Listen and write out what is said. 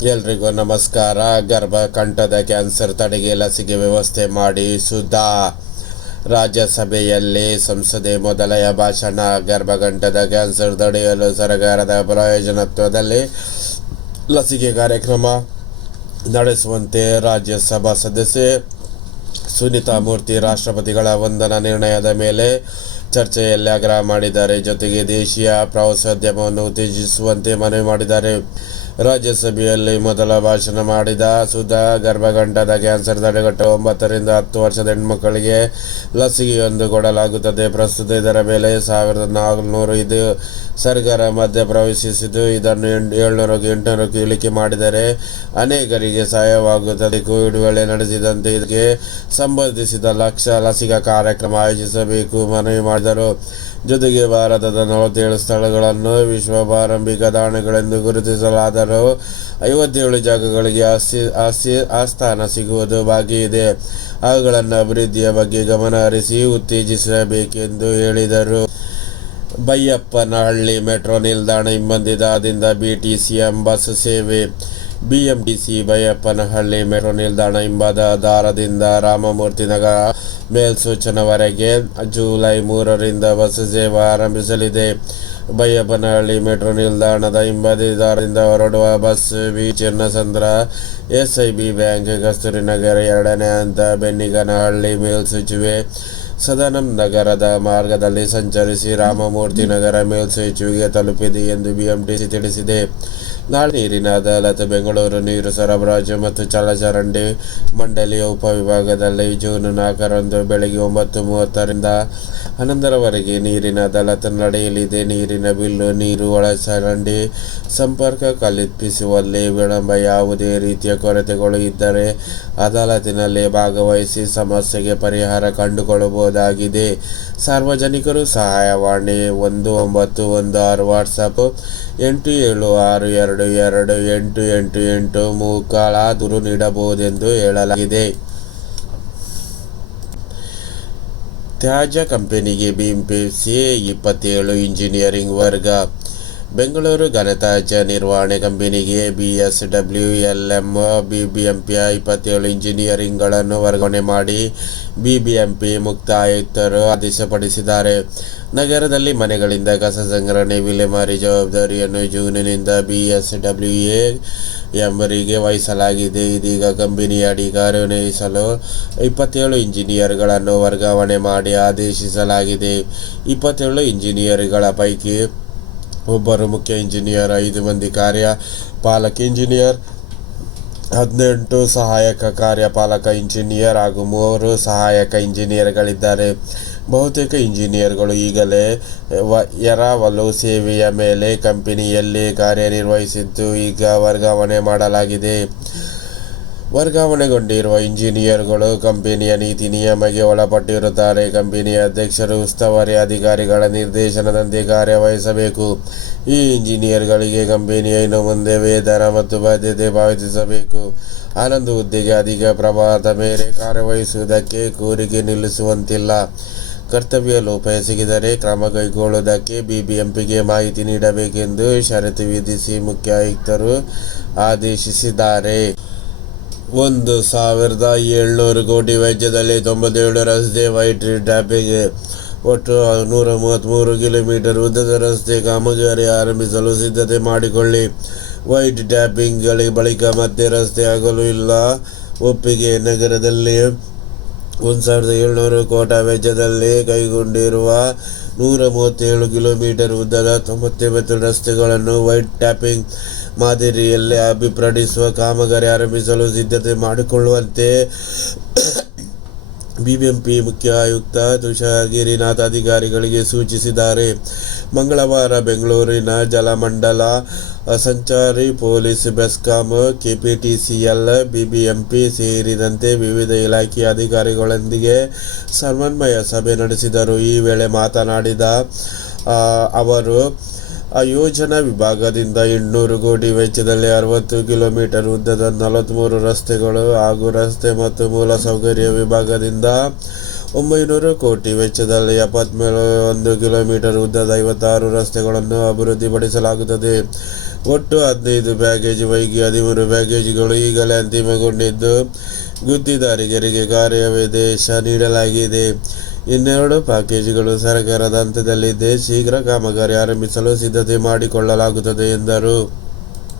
ಎಲ್ರಿಗೂ ನಮಸ್ಕಾರ. ಗರ್ಭಕಂಠದ ಕ್ಯಾನ್ಸರ್ ತಡೆಗೆ ಲಸಿಕೆ ವ್ಯವಸ್ಥೆ ಮಾಡಿ ಸುಧಾ ರಾಜ್ಯಸಭೆಯಲ್ಲಿ ಸಂಸದೆ ಮೊದಲಯ ಭಾಷಣ. ಗರ್ಭಕಂಠದ ಕ್ಯಾನ್ಸರ್ ತಡೆಯಲು ಸರ್ಕಾರದ ಪ್ರಯೋಜನತ್ವದಲ್ಲಿ ಲಸಿಕೆ ಕಾರ್ಯಕ್ರಮ ನಡೆಸುವಂತೆ ರಾಜ್ಯಸಭಾ ಸದಸ್ಯೆ ಸುನೀತಾ ಮೂರ್ತಿ ರಾಷ್ಟ್ರಪತಿಗಳ ವಂದನಾ ನಿರ್ಣಯದ ಮೇಲೆ ಚರ್ಚೆಯಲ್ಲಿ ಆಗ್ರಹ ಮಾಡಿದ್ದಾರೆ. ಜೊತೆಗೆ ದೇಶೀಯ ಪ್ರವಾಸೋದ್ಯಮವನ್ನು ಉತ್ತೇಜಿಸುವಂತೆ ಮನವಿ ಮಾಡಿದ್ದಾರೆ. ರಾಜ್ಯಸಭೆಯಲ್ಲಿ ಮೊದಲ ಭಾಷಣ ಮಾಡಿದ ಸುಧಾ ಗರ್ಭಗಂಟದ ಕ್ಯಾನ್ಸರ್ ತಡೆಗಟ್ಟುವ ಒಂಬತ್ತರಿಂದ ಹತ್ತು ವರ್ಷದ ಹೆಣ್ಮಕ್ಕಳಿಗೆ ಲಸಿಕೆಯೊಂದು ಕೊಡಲಾಗುತ್ತದೆ. ಪ್ರಸ್ತುತ ಇದರ ಬೆಲೆ ಸಾವಿರದ ನಾಲ್ಕುನೂರು. ಇದು ಸರ್ಕಾರ ಮಧ್ಯ ಪ್ರವೇಶಿಸಿದ್ದು, ಇದನ್ನು ಎಂಟು ಏಳ್ನೂರಕ್ಕೆ ಎಂಟುನೂರಕ್ಕೆ ಇಳಿಕೆ ಮಾಡಿದರೆ ಅನೇಕರಿಗೆ ಸಹಾಯವಾಗುತ್ತದೆ. ಕೋವಿಡ್ ವೇಳೆ ನಡೆಸಿದಂತೆ ಇದಕ್ಕೆ ಸಂಬಂಧಿಸಿದ ಲಕ್ಷ ಲಸಿಕಾ ಕಾರ್ಯಕ್ರಮ ಆಯೋಜಿಸಬೇಕು, ಮನವಿ ಮಾಡಿದರು. ಜೊತೆಗೆ ಭಾರತದ ನಲವತ್ತೇಳು ಸ್ಥಳಗಳನ್ನು ವಿಶ್ವ ಪ್ರಾರಂಭಿಕ ತಾಣಗಳೆಂದು ಗುರುತಿಸಲಾದರೂ ಐವತ್ತೇಳು ಜಾಗಗಳಿಗೆ ಆಸ್ತಿ ಆಸ್ತಿ, ಆಸ್ಥಾನ ಸಿಗುವುದು ಬಾಕಿ ಇದೆ. ಅವುಗಳನ್ನು ಅಭಿವೃದ್ಧಿಯ ಬಗ್ಗೆ ಗಮನ ಹರಿಸಿ ಉತ್ತೇಜಿಸಬೇಕೆಂದು ಹೇಳಿದರು. ಬೈಯಪ್ಪನಹಳ್ಳಿ ಮೆಟ್ರೋ ನಿಲ್ದಾಣ ಹಿಂಬಂದಿದಾದಿಂದ ಬಿಟಿಸಿಎಂ ಬಸ್ ಸೇವೆ. ಬಿಎಂಟಿಸಿ ಬೈಯಪ್ಪನಹಳ್ಳಿ ಮೆಟ್ರೋ ನಿಲ್ದಾಣ ಹಿಂಬದ ದಾರದಿಂದ ರಾಮಮೂರ್ತಿ ನಗರ ಮೇಲ್ಸೂಚನವರೆಗೆ ಜುಲೈ ಮೂರರಿಂದ ಬಸ್ ಸೇವೆ ಆರಂಭಿಸಲಿದೆ. ಬೈಯಪ್ಪನಹಳ್ಳಿ ಮೆಟ್ರೋ ನಿಲ್ದಾಣದ ಹಿಂಬದಿ ದಾರದಿಂದ ಹೊರಡುವ ಬಸ್ ವಿ ಚಿನ್ನಸಂದ್ರ, ಎಸ್ಐಬಿ ಬ್ಯಾಂಕ್, ಕಸ್ತೂರಿ ನಗರ ಎರಡನೇ ಹಂತ, ಬೆನ್ನಿಗನಹಳ್ಳಿ ಮೇಲ್ಸೂಚುವೆ ಸದಾನಂ ನಗರದ ಮಾರ್ಗದಲ್ಲಿ ಸಂಚರಿಸಿ ರಾಮಮೂರ್ತಿ ನಗರ ಮೇಲ್ಸೇತುವೆಗೆ ತಲುಪಿದೆ ಎಂದು ಬಿಎಂಟಿಸಿ ತಿಳಿಸಿದೆ. ನಾಳೆ ನೀರಿನ ಅದಾಲತ್ ಬೆಂಗಳೂರು ನೀರು ಸರಬರಾಜು ಮತ್ತು ಜಲಚರಂಡಿ ಮಂಡಳಿಯ ಉಪವಿಭಾಗದಲ್ಲಿ ಜೂನ್ ನಾಲ್ಕರಂದು ಬೆಳಗ್ಗೆ ಒಂಬತ್ತು ಮೂವತ್ತರಿಂದ ಹನ್ನೊಂದರವರೆಗೆ ನೀರಿನ ಅದಾಲತ್ ನಡೆಯಲಿದೆ. ನೀರಿನ ಬಿಲ್ಲು, ನೀರು, ಒಳಚರಂಡಿ ಸಂಪರ್ಕ ಕಲ್ಪಿಸುವಲ್ಲಿ ವಿಳಂಬ ಯಾವುದೇ ರೀತಿಯ ಕೊರತೆಗಳು ಇದ್ದರೆ ಅದಾಲತಿನಲ್ಲಿ ಭಾಗವಹಿಸಿ ಸಮಸ್ಯೆಗೆ ಪರಿಹಾರ ಕಂಡುಕೊಳ್ಳಬಹುದಾಗಿದೆ. ಸಾರ್ವಜನಿಕರು ಸಹಾಯವಾಣಿ ಒಂದು ಒಂಬತ್ತು ಒಂದು ಆರು ವಾಟ್ಸಪ್ ಎಂಟು ಏಳು ಆರು ಎರಡು ಎರಡು ಎಂಟು ಎಂಟು ಎಂಟು ದೂರು ನೀಡಬಹುದೆಂದು ಹೇಳಲಾಗಿದೆ. ತ್ಯಾಜ್ಯ ಕಂಪನಿಗೆ ಬಿಎಂಪಿಸಿ ಇಪ್ಪತ್ತೇಳು ಇಂಜಿನಿಯರಿಂಗ್ ವರ್ಗ. ಬೆಂಗಳೂರು ಘನತ್ಯಾಜ್ಯ ನಿರ್ವಹಣೆ ಕಂಪನಿಗೆ ಬಿಎಸ್ಡಬ್ಲ್ಯೂಎಲ್ಎಂ ಬಿಬಿಎಂಪಿಯ ಇಪ್ಪತ್ತೇಳು ಇಂಜಿನಿಯರಿಂಗ್ಗಳನ್ನು ವರ್ಗಾವಣೆ ಮಾಡಿ ಬಿಬಿಎಂಪಿ ಮುಕ್ತ ಆಯುಕ್ತರು ಆದೇಶಪಡಿಸಿದ್ದಾರೆ. ನಗರದಲ್ಲಿ ಮನೆಗಳಿಂದ ಕಸ ಸಂಗ್ರಹಣೆ, ವಿಲೇವಾರಿ ಜವಾಬ್ದಾರಿಯನ್ನು ಜೂನಿನಿಂದ ಬಿಎಸ್ಡಬ್ಲ್ಯೂಎ ಎಂಬರಿಗೆ ವಹಿಸಲಾಗಿದೆ. ಇದೀಗ ಕಂಪನಿಯ ಅಡಿ ಕಾರ್ಯನಿರ್ವಹಿಸಲು ಇಪ್ಪತ್ತೇಳು ಇಂಜಿನಿಯರ್ಗಳನ್ನು ವರ್ಗಾವಣೆ ಮಾಡಿ ಆದೇಶಿಸಲಾಗಿದೆ. ಇಪ್ಪತ್ತೇಳು ಇಂಜಿನಿಯರ್ಗಳ ಪೈಕಿ ಒಬ್ಬರು ಮುಖ್ಯ ಇಂಜಿನಿಯರ್ ಐದು ಮಂದಿ ಕಾರ್ಯಪಾಲಕ ಇಂಜಿನಿಯರ್ ಹದಿನೆಂಟು ಸಹಾಯಕ ಕಾರ್ಯಪಾಲಕ ಇಂಜಿನಿಯರ್ ಹಾಗೂ ಮೂವರು ಸಹಾಯಕ ಇಂಜಿನಿಯರ್ಗಳಿದ್ದಾರೆ ಬಹುತೇಕ ಇಂಜಿನಿಯರ್ಗಳು ಈಗಲೇ ವ, ಎರವಲು ಸೇವೆಯ ಮೇಲೆ ಕಂಪನಿಯಲ್ಲಿ ಕಾರ್ಯನಿರ್ವಹಿಸಿದ್ದು ಈಗ ವರ್ಗಾವಣೆ ಮಾಡಲಾಗಿದೆ. ವರ್ಗಾವಣೆಗೊಂಡಿರುವ ಇಂಜಿನಿಯರ್ಗಳು ಕಂಪನಿಯ ನೀತಿ ನಿಯಮಕ್ಕೆ ಒಳಪಟ್ಟಿರುತ್ತಾರೆ. ಕಂಪನಿಯ ಅಧ್ಯಕ್ಷರು ಉಸ್ತುವಾರಿ ಅಧಿಕಾರಿಗಳ ನಿರ್ದೇಶನದಂತೆ ಕಾರ್ಯವಹಿಸಬೇಕು. ಈ ಇಂಜಿನಿಯರ್ಗಳಿಗೆ ಕಂಪನಿಯ ಇನ್ನು ಮುಂದೆ ವೇತನ ಮತ್ತು ಬಾಧ್ಯತೆ ಪಾವತಿಸಬೇಕು. ಆನಂದ ಹುದ್ದೆಗೆ ಅಧಿಕ ಪ್ರಭಾವದ ಮೇಲೆ ಕಾರ್ಯವಹಿಸುವುದಕ್ಕೆ ಕೋರಿಕೆ ನಿಲ್ಲಿಸುವಂತಿಲ್ಲ. ಕರ್ತವ್ಯ ಲೋಪ ಎಸಗಿದರೆ ಕ್ರಮ ಕೈಗೊಳ್ಳುವುದಕ್ಕೆ ಬಿಬಿಎಂಪಿಗೆ ಮಾಹಿತಿ ನೀಡಬೇಕೆಂದು ಷರತ್ತು ವಿಧಿಸಿ ಮುಖ್ಯ ಆಯುಕ್ತರು ಆದೇಶಿಸಿದ್ದಾರೆ. ಒಂದು ಸಾವಿರದ ಏಳ್ನೂರು ಕೋಟಿ ವೆಚ್ಚದಲ್ಲಿ ತೊಂಬತ್ತೇಳು ರಸ್ತೆ ವೈಟ್ ಟ್ಯಾಪಿಂಗ್ ಒಟ್ಟು ನೂರ ಮೂವತ್ತ್ಮೂರು ಕಿಲೋಮೀಟರ್ ಉದ್ದದ ರಸ್ತೆ ಕಾಮಗಾರಿ ಆರಂಭಿಸಲು ಸಿದ್ಧತೆ ಮಾಡಿಕೊಳ್ಳಿ. ವೈಟ್ ಟ್ಯಾಪಿಂಗ್ಗಳಿಗೆ ಬಳಿಕ ಮತ್ತೆ ರಸ್ತೆ ಆಗಲು ಇಲ್ಲ. ಒಪ್ಪಿಗೆ ನಗರದಲ್ಲಿ ಒಂದು ಸಾವಿರದ ಏಳ್ನೂರು ಕೋಟ ವೆಚ್ಚದಲ್ಲಿ ಕೈಗೊಂಡಿರುವ ನೂರ ಮೂವತ್ತೇಳು ಕಿಲೋಮೀಟರ್ ಉದ್ದದ ತೊಂಬತ್ತೊಂಬತ್ತು ರಸ್ತೆಗಳನ್ನು ವೈಟ್ ಟ್ಯಾಪಿಂಗ್ ಮಾದರಿಯಲ್ಲಿ ಅಭಿಪ್ರಾಯಿಸುವ ಕಾಮಗಾರಿ ಆರಂಭಿಸಲು ಸಿದ್ಧತೆ ಮಾಡಿಕೊಳ್ಳುವಂತೆ ಬಿಬಿಎಂಪಿ ಮುಖ್ಯ ಆಯುಕ್ತ ತುಷಾರ್ ಗಿರಿನಾಥ್ ಅಧಿಕಾರಿಗಳಿಗೆ ಸೂಚಿಸಿದ್ದಾರೆ. ಮಂಗಳವಾರ ಬೆಂಗಳೂರಿನ ಜಲಮಂಡಲ ಸಂಚಾರಿ ಪೊಲೀಸ್ ಬೆಸ್ಕಾಂ, ಕೆಪಿಟಿಸಿಎಲ್, ಬಿಬಿಎಂಪಿ ಸೇರಿದಂತೆ ವಿವಿಧ ಇಲಾಖೆಯ ಅಧಿಕಾರಿಗಳೊಂದಿಗೆ ಸಮನ್ವಯ ಸಭೆ ನಡೆಸಿದರು. ಈ ವೇಳೆ ಮಾತನಾಡಿದ ಅವರು ಆ ಯೋಜನಾ ವಿಭಾಗದಿಂದ ಎಂಟುನೂರು ಕೋಟಿ ವೆಚ್ಚದಲ್ಲಿ ಅರವತ್ತು ಕಿಲೋಮೀಟರ್ ಉದ್ದದ ನಲವತ್ತ್ಮೂರು ರಸ್ತೆಗಳು ಹಾಗೂ ರಸ್ತೆ ಮತ್ತು ಮೂಲಸೌಕರ್ಯ ವಿಭಾಗದಿಂದ ಒಂಬೈನೂರು ಕೋಟಿ ವೆಚ್ಚದಲ್ಲಿ ಎಪ್ಪತ್ತ್ಮೂರು ಒಂದು ಕಿಲೋಮೀಟರ್ ಉದ್ದದ ಐವತ್ತಾರು ರಸ್ತೆಗಳನ್ನು ಅಭಿವೃದ್ಧಿಪಡಿಸಲಾಗುತ್ತದೆ. ಒಟ್ಟು ಹದಿನೈದು ಬ್ಯಾಗೇಜ್ ಪೈಕಿ ಹದಿಮೂರು ಬ್ಯಾಗೇಜ್ಗಳು ಈಗಲೇ ಅಂತಿಮಗೊಂಡಿದ್ದು ಗುತ್ತಿದಾರಿಗರಿಗೆ ಕಾರ್ಯಾದೇಶ ನೀಡಲಾಗಿದೆ. ಇನ್ನೆರಡು ಪ್ಯಾಕೇಜ್ಗಳು ಸರ್ಕಾರದ ಹಂತದಲ್ಲಿದೆ ಶೀಘ್ರ ಕಾಮಗಾರಿ ಆರಂಭಿಸಲು ಸಿದ್ಧತೆ ಮಾಡಿಕೊಳ್ಳಲಾಗುತ್ತದೆ ಎಂದರು.